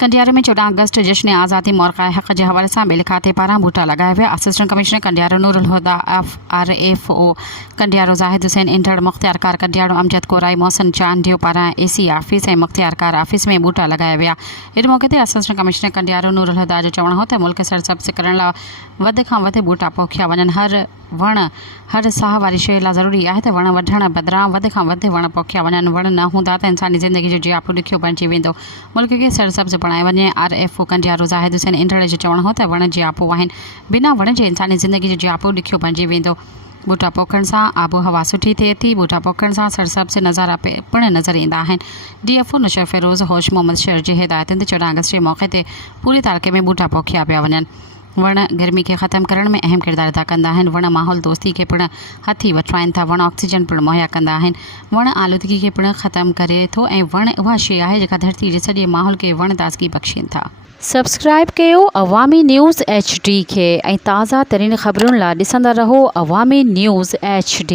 कंडियारो में 14 अगस्त जश्न आज़ादी मौक़ाए हक़ के हवाले से बिल खाते पारां बूटा लगाया विया। Assistant commissioner Kandiaro Noorul Huda RFO Kandiaro Zahid Hussain इंटर्ड मुख्तियारकार कंडियारो अमजद कोराई मोहसिन चांडियो पारां AC ऑफिस ऐं मुख्तियारकार ऑफिस में बूटा लगाया विया। इन मौके ते असिस्टेंट कमिश्नर कंडियारो नूरुल हुदा जो चवणु हो त मुल्क सरसब्ज़ करण लाइ वध खां वध बूटा पोखिया वञनि। हर साह वारी शइ लाइ ज़रूरी आहे त वण वढण बदिरां वध खां वध वण पोखिया वञनि। वण न हूंदा त इंसानी ज़िंदगी जो जियापो ॾुखियो बणिजी वेंदो, मुल्क खे सरसब्ज़ बणाए वञे। RFO कंडियारो ज़ाहिद हुसैन इंटर्ड जो चवणु हो त वण जियापो आहिनि, बिना वण जे इंसानी ज़िंदगी जो जियापो ॾुखियो बणिजी वेंदो। बूटा पोखण सां आबो हवा सुठी थिए थी। बूटा पोखण सां सरसब्ज़ नज़ारा पिण नज़र ईंदा आहिनि। DFO नशर फ़िरोज़ होश मोहम्मद शहर जी हिदायतुनि ते 14 अगस्त जे मौक़े ते पूरी तारीख़ में बूटा पोखिया पिया वञनि। वण गर्मी के ख़त्म करण में अहम किरदार अदा कंदा आहिनि। वण माहौल दोस्ती के पिण हथी वठराइनि था। वण ऑक्सीजन पिण मुहैया कंदा आहिनि। वण आलूदगी के पिण ख़त्म करे थो ऐं वण उहा शइ आहे जेका धरती जे सॼे माहौल के वण ताज़गी बख़्शीनि था। सब्सक्राइब कयो अवामी न्यूज़ HD खे ऐं ताज़ा तरीन ख़बरुनि लाइ ॾिसंदा रहो अवामी न्यूज़ HD।